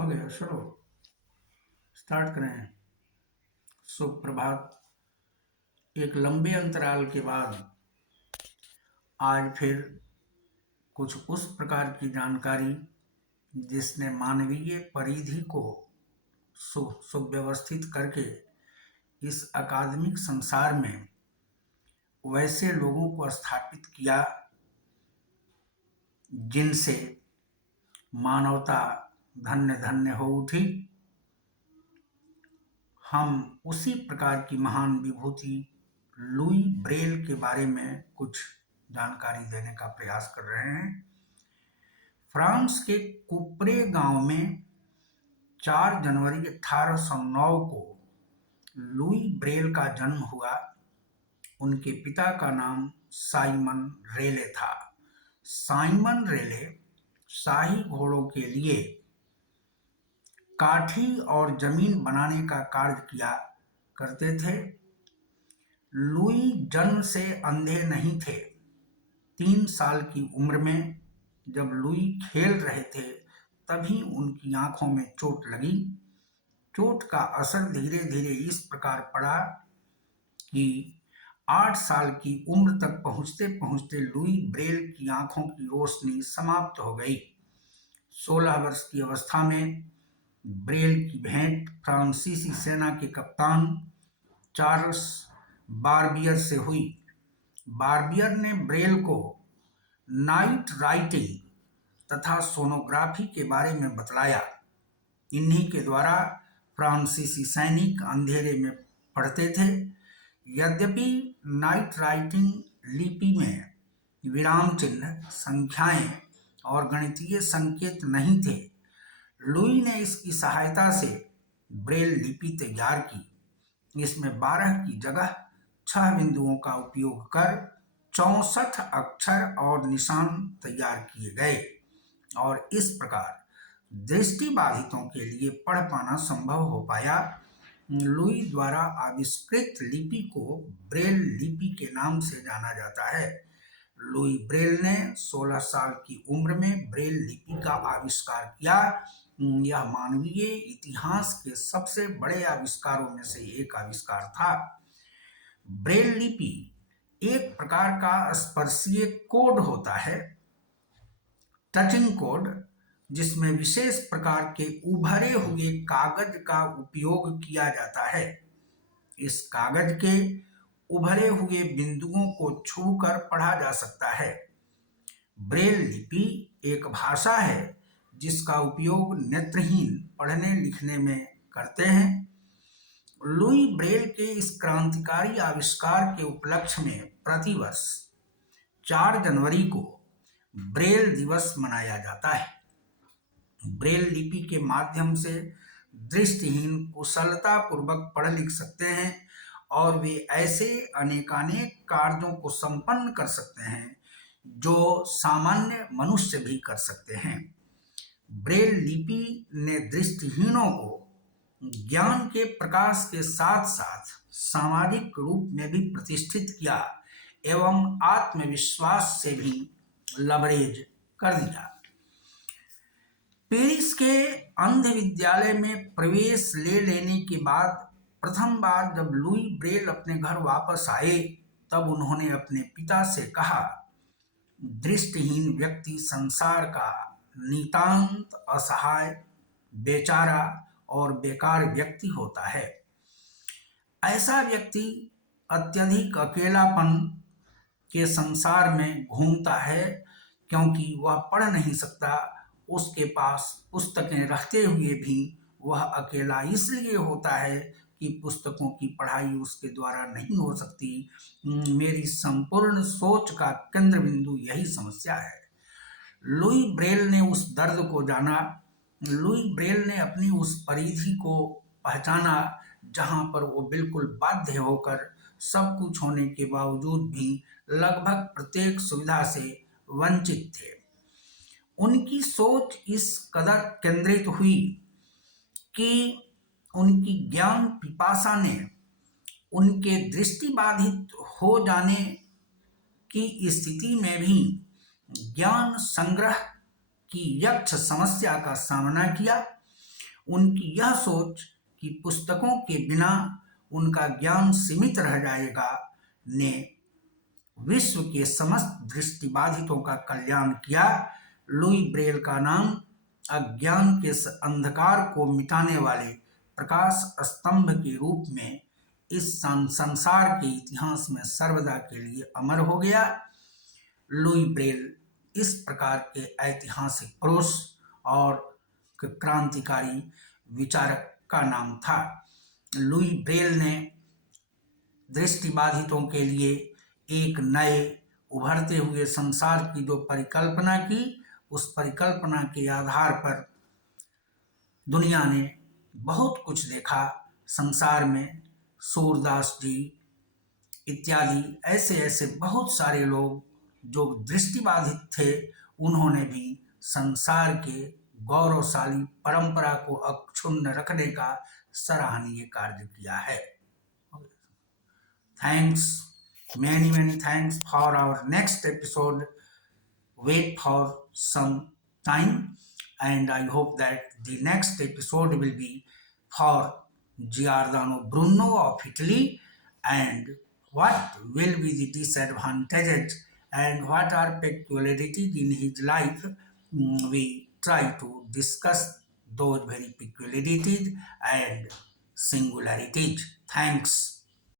हो गया, शुरू स्टार्ट करें। सुप्रभात। एक लंबे अंतराल के बाद आज फिर कुछ उस प्रकार की जानकारी जिसने मानवीय परिधि को सुव्यवस्थित करके इस अकादमिक संसार में वैसे लोगों को स्थापित किया जिनसे मानवता धन्य धन्य हो उठी। हम उसी प्रकार की महान विभूति लुई ब्रेल के बारे में कुछ जानकारी देने का प्रयास कर रहे हैं। फ्रांस के कुप्रे गांव में 4 जनवरी 1809 को लुई ब्रेल का जन्म हुआ। उनके पिता का नाम साइमन रेले था। साइमन रेले शाही घोड़ों के लिए काठी और जमीन बनाने का कार्य किया करते थे। लुई जन्म से अंधे नहीं थे। 3 साल की उम्र में जब लुई खेल रहे थे तभी उनकी आंखों में चोट लगी। चोट का असर धीरे धीरे इस प्रकार पड़ा कि 8 साल की उम्र तक पहुंचते पहुंचते लुई ब्रेल की आंखों की रोशनी समाप्त हो गई। 16 वर्ष की अवस्था में ब्रेल की भेंट फ्रांसीसी सेना के कप्तान चार्ल्स बारबियर से हुई। बारबियर ने ब्रेल को नाइट राइटिंग तथा सोनोग्राफी के बारे में बतलाया। इन्हीं के द्वारा फ्रांसीसी सैनिक अंधेरे में पढ़ते थे। यद्यपि नाइट राइटिंग लिपि में विराम चिन्ह, संख्याएं और गणितीय संकेत नहीं थे, लुई ने इसकी सहायता से ब्रेल लिपि तैयार की। इसमें 12 की जगह 6 बिंदुओं का उपयोग कर 64 अक्षर और निशान तैयार किए गए और इस प्रकार दृष्टिबाधितों के लिए पढ़ पाना संभव हो पाया। लुई द्वारा आविष्कृत लिपि को ब्रेल लिपि के नाम से जाना जाता है। लुई ब्रेल ने 16 साल की उम्र में ब्रेल लिपि का आविष्कार किया। यह मानवीय इतिहास के सबसे बड़े आविष्कारों में से एक आविष्कार था। ब्रेल लिपि एक प्रकार का स्पर्शीय कोड होता है, टचिंग कोड, जिसमें विशेष प्रकार के उभरे हुए कागज का उपयोग किया जाता है। इस कागज के उभरे हुए बिंदुओं को छूकर पढ़ा जा सकता है। ब्रेल लिपि एक भाषा है जिसका उपयोग नेत्रहीन पढ़ने लिखने में करते हैं। लुई ब्रेल के इस क्रांतिकारी आविष्कार के उपलक्ष्य में प्रतिवर्ष 4 जनवरी को ब्रेल दिवस मनाया जाता है। ब्रेल लिपि के माध्यम से दृष्टिहीन कुशलता पूर्वक पढ़ लिख सकते हैं और वे ऐसे अनेकानेक कार्यों को संपन्न कर सकते हैं जो सामान्य मनुष्य भी कर सकते हैं। ब्रेल लिपि ने दृष्टिहीनों को ज्ञान के प्रकाश के साथ साथ सामाजिक रूप में भी प्रतिष्ठित किया एवं आत्मविश्वास से भी लबरेज कर दिया। पेरिस के अंध विद्यालय में प्रवेश ले लेने के बाद प्रथम बार जब लुई ब्रेल अपने घर वापस आए तब उन्होंने अपने पिता से कहा, दृष्टिहीन व्यक्ति संसार का नितांत असहाय, बेचारा और बेकार व्यक्ति होता है। ऐसा व्यक्ति अत्यधिक अकेलापन के संसार में घूमता है क्योंकि वह पढ़ नहीं सकता। उसके पास पुस्तकें रहते हुए भी वह अकेला इसलिए होता है कि पुस्तकों की पढ़ाई उसके द्वारा नहीं हो सकती। मेरी संपूर्ण सोच का केंद्र बिंदु यही समस्या है। लुई ब्रेल ने उस दर्द को जाना। लुई ब्रेल ने अपनी उस परिधि को पहचाना जहां पर वो बिल्कुल बाध्य होकर सब कुछ होने के बावजूद भी लगभग प्रत्येक सुविधा से वंचित थे। उनकी सोच इस कदर केंद्रित हुई कि उनकी ज्ञान पिपासा ने उनके दृष्टिबाधित हो जाने की स्थिति में भी ज्ञान संग्रह की यक्ष समस्या का सामना किया। उनकी यह सोच कि पुस्तकों के बिना उनका ज्ञान सीमित रह जाएगा ने विश्व के समस्त दृष्टिबाधितों का कल्याण किया। लुई ब्रेल का नाम अज्ञान के अंधकार को मिटाने वाले प्रकाश स्तंभ के रूप में इस संसार के इतिहास में सर्वदा के लिए अमर हो गया। लुई ब्रेल इस प्रकार के ऐतिहासिक पुरुष और क्रांतिकारी विचारक का नाम था। लुई ब्रेल ने दृष्टिबाधितों के लिए एक नए उभरते हुए संसार की जो परिकल्पना की, उस परिकल्पना के आधार पर दुनिया ने बहुत कुछ देखा। संसार में सूरदास जी इत्यादि ऐसे ऐसे बहुत सारे लोग जो दृष्टिबाधित थे, उन्होंने भी संसार के गौरवशाली परंपरा को अक्षुण्ण रखने का सराहनीय कार्य किया है। Thanks, many thanks for our next episode. Wait for some time, and I hope that the next episode will be for Giordano Bruno of Italy, and what will be the disadvantages and what are peculiarities in his life. We try to discuss those very peculiarities and singularities. Thanks.